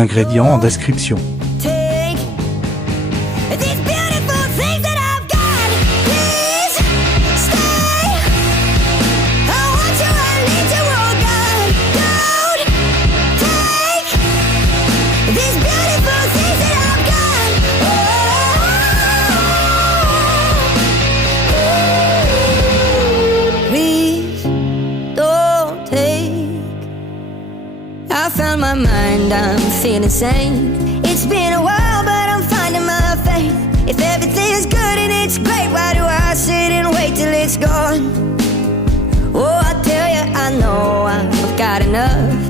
Ingrédients en description. Take these beautiful things that I've got. Please stay. I want you, I need you, oh God. Don't take these beautiful things that I've got. Oh, please don't take. I found my mind, I'm feeling sane. It's been a while, but I'm finding my faith. If everything's good and it's great, why do I sit and wait till it's gone? Oh, I tell you, I know I've got enough.